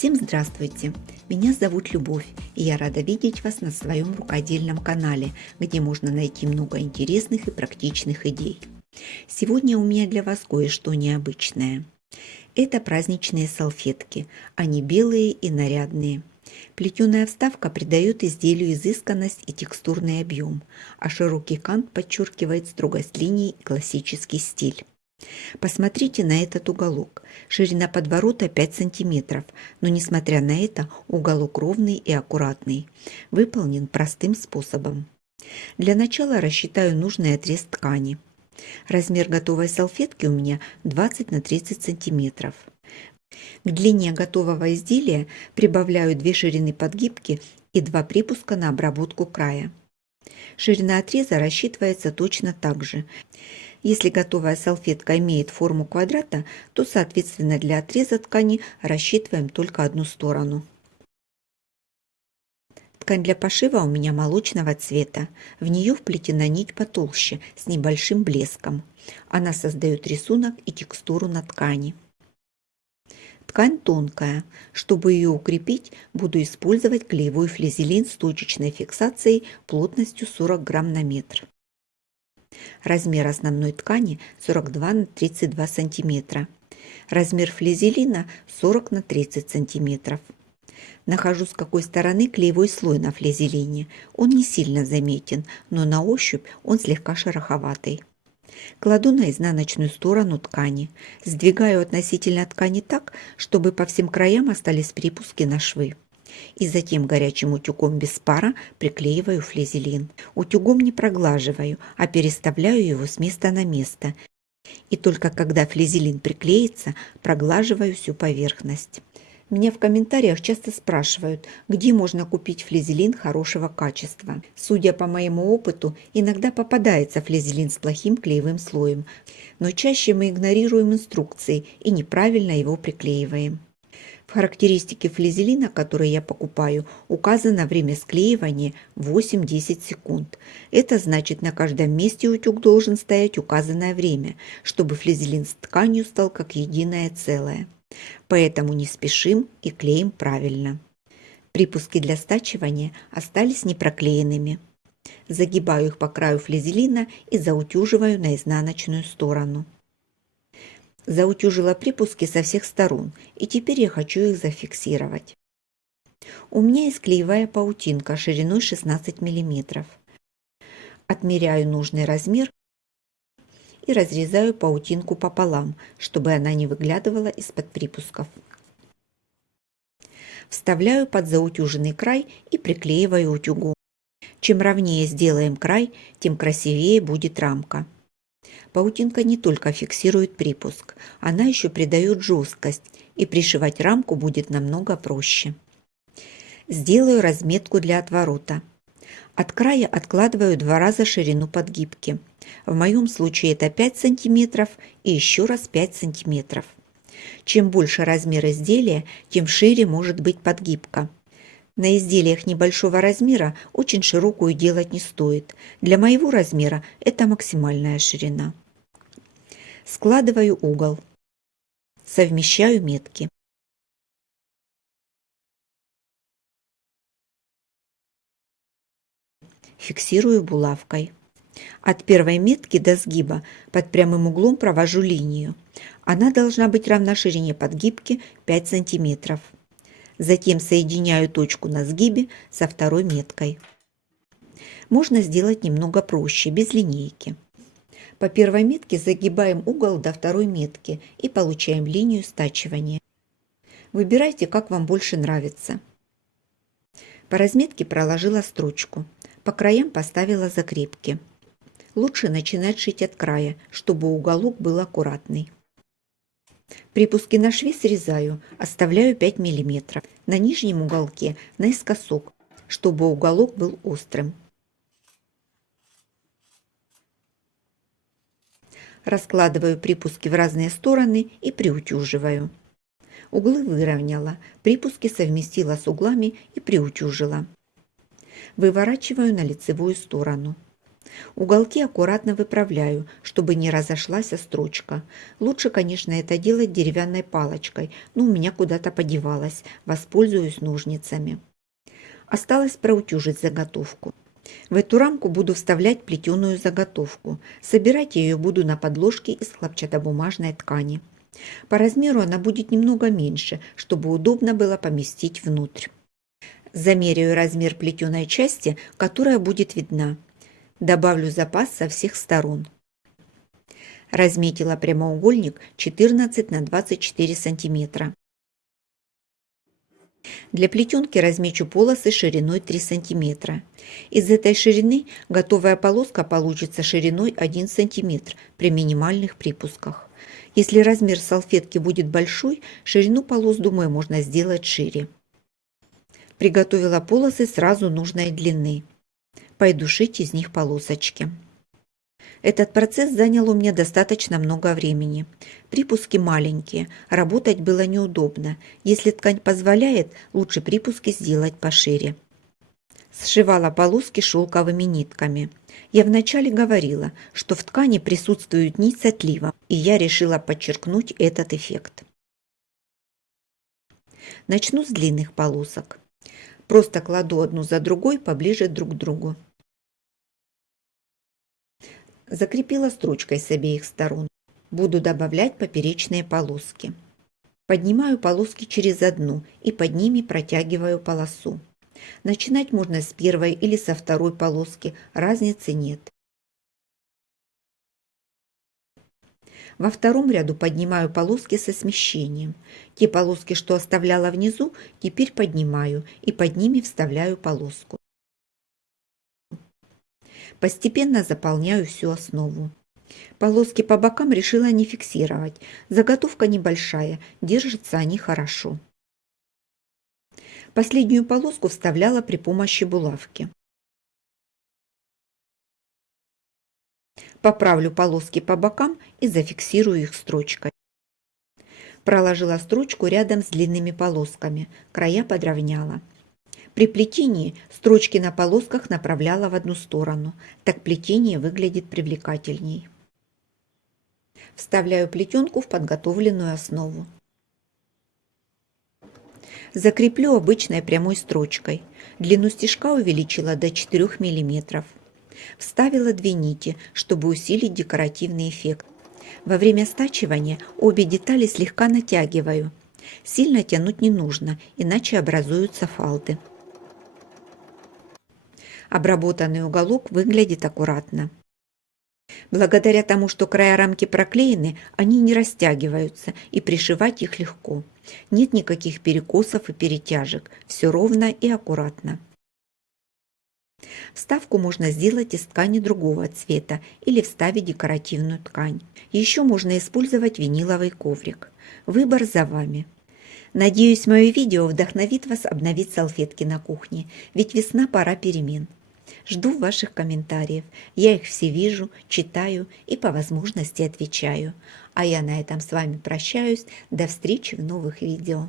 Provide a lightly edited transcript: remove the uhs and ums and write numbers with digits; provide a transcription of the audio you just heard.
Всем здравствуйте! Меня зовут Любовь, и я рада видеть вас на своем рукодельном канале, где можно найти много интересных и практичных идей. Сегодня у меня для вас кое-что необычное. Это праздничные салфетки, они белые и нарядные. Плетеная вставка придает изделию изысканность и текстурный объем, а широкий кант подчеркивает строгость линий и классический стиль. Посмотрите на этот уголок. Ширина подворота 5 см, но несмотря на это уголок ровный и аккуратный. Выполнен простым способом. Для начала рассчитаю нужный отрез ткани. Размер готовой салфетки у меня 20 на 30 см. К длине готового изделия прибавляю 2 ширины подгибки и 2 припуска на обработку края. Ширина отреза рассчитывается точно так же. Если готовая салфетка имеет форму квадрата, то, соответственно, для отреза ткани рассчитываем только одну сторону. Ткань для пошива у меня молочного цвета. В нее вплетена нить потолще, с небольшим блеском. Она создает рисунок и текстуру на ткани. Ткань тонкая. Чтобы ее укрепить, буду использовать клеевой флизелин с точечной фиксацией плотностью 40 грамм на метр. Размер основной ткани 42 на 32 см. Размер флизелина 40 на 30 см. Нахожу, с какой стороны клеевой слой на флизелине. Он не сильно заметен, но на ощупь он слегка шероховатый. Кладу на изнаночную сторону ткани. Сдвигаю относительно ткани так, чтобы по всем краям остались припуски на швы. И затем горячим утюгом без пара приклеиваю флизелин. Утюгом не проглаживаю, а переставляю его с места на место. И только когда флизелин приклеится, проглаживаю всю поверхность. Меня в комментариях часто спрашивают, где можно купить флизелин хорошего качества. Судя по моему опыту, иногда попадается флизелин с плохим клеевым слоем, но чаще мы игнорируем инструкции и неправильно его приклеиваем. В характеристике флизелина, который я покупаю, указано время склеивания 8-10 секунд. Это значит, на каждом месте утюг должен стоять указанное время, чтобы флизелин с тканью стал как единое целое. Поэтому не спешим и клеим правильно. Припуски для стачивания остались непроклеенными. Загибаю их по краю флизелина и заутюживаю на изнаночную сторону. Заутюжила припуски со всех сторон, и теперь я хочу их зафиксировать. У меня есть клеевая паутинка шириной 16 мм. Отмеряю нужный размер и разрезаю паутинку пополам, чтобы она не выглядывала из-под припусков. Вставляю под заутюженный край и приклеиваю утюгом. Чем ровнее сделаем край, тем красивее будет рамка. Паутинка не только фиксирует припуск, она еще придает жесткость, и пришивать рамку будет намного проще. Сделаю разметку для отворота. От края откладываю 2 раза ширину подгибки. В моем случае это 5 см и еще раз 5 см. Чем больше размер изделия, тем шире может быть подгибка. На изделиях небольшого размера очень широкую делать не стоит. Для моего размера это максимальная ширина. Складываю угол. Совмещаю метки. Фиксирую булавкой. От первой метки до сгиба под прямым углом провожу линию. Она должна быть равна ширине подгибки 5 см. Затем соединяю точку на сгибе со второй меткой. Можно сделать немного проще, без линейки. По первой метке загибаем угол до второй метки и получаем линию стачивания. Выбирайте, как вам больше нравится. По разметке проложила строчку. По краям поставила закрепки. Лучше начинать шить от края, чтобы уголок был аккуратный. Припуски на шве срезаю, оставляю 5 мм. На нижнем уголке наискосок, чтобы уголок был острым. Раскладываю припуски в разные стороны и приутюживаю. Углы выровняла, припуски совместила с углами и приутюжила. Выворачиваю на лицевую сторону. Уголки аккуратно выправляю, чтобы не разошлась строчка. Лучше, конечно, это делать деревянной палочкой, но у меня куда-то подевалась, воспользуюсь ножницами. Осталось проутюжить заготовку. В эту рамку буду вставлять плетеную заготовку. Собирать ее буду на подложке из хлопчатобумажной ткани. По размеру она будет немного меньше, чтобы удобно было поместить внутрь. Замеряю размер плетеной части, которая будет видна. Добавлю запас со всех сторон. Разметила прямоугольник 14 на 24 сантиметра. Для плетенки размечу полосы шириной 3 см. Из этой ширины готовая полоска получится шириной 1 см при минимальных припусках. Если размер салфетки будет большой, ширину полос, думаю, можно сделать шире. Приготовила полосы сразу нужной длины. Пойду шить из них полосочки. Этот процесс занял у меня достаточно много времени. Припуски маленькие, работать было неудобно. Если ткань позволяет, лучше припуски сделать пошире. Сшивала полоски шелковыми нитками. Я вначале говорила, что в ткани присутствует нить с отливом, и я решила подчеркнуть этот эффект. Начну с длинных полосок. Просто кладу одну за другой поближе друг к другу. Закрепила строчкой с обеих сторон. Буду добавлять поперечные полоски. Поднимаю полоски через одну и под ними протягиваю полосу. Начинать можно с первой или со второй полоски, разницы нет. Во втором ряду поднимаю полоски со смещением. Те полоски, что оставляла внизу, теперь поднимаю и под ними вставляю полоску. Постепенно заполняю всю основу. Полоски по бокам решила не фиксировать. Заготовка небольшая, держатся они хорошо. Последнюю полоску вставляла при помощи булавки. Поправлю полоски по бокам и зафиксирую их строчкой. Проложила строчку рядом с длинными полосками, края подровняла. При плетении строчки на полосках направляла в одну сторону, так плетение выглядит привлекательней. Вставляю плетенку в подготовленную основу. Закреплю обычной прямой строчкой. Длину стежка увеличила до 4 мм. Вставила 2 нити, чтобы усилить декоративный эффект. Во время стачивания обе детали слегка натягиваю. Сильно тянуть не нужно, иначе образуются фалды. Обработанный уголок выглядит аккуратно. Благодаря тому, что края рамки проклеены, они не растягиваются, и пришивать их легко. Нет никаких перекосов и перетяжек, все ровно и аккуратно. Вставку можно сделать из ткани другого цвета или вставить декоративную ткань. Еще можно использовать виниловый коврик. Выбор за вами. Надеюсь, мое видео вдохновит вас обновить салфетки на кухне, ведь весна – пора перемен. Жду ваших комментариев. Я их все вижу, читаю и по возможности отвечаю. А я на этом с вами прощаюсь. До встречи в новых видео.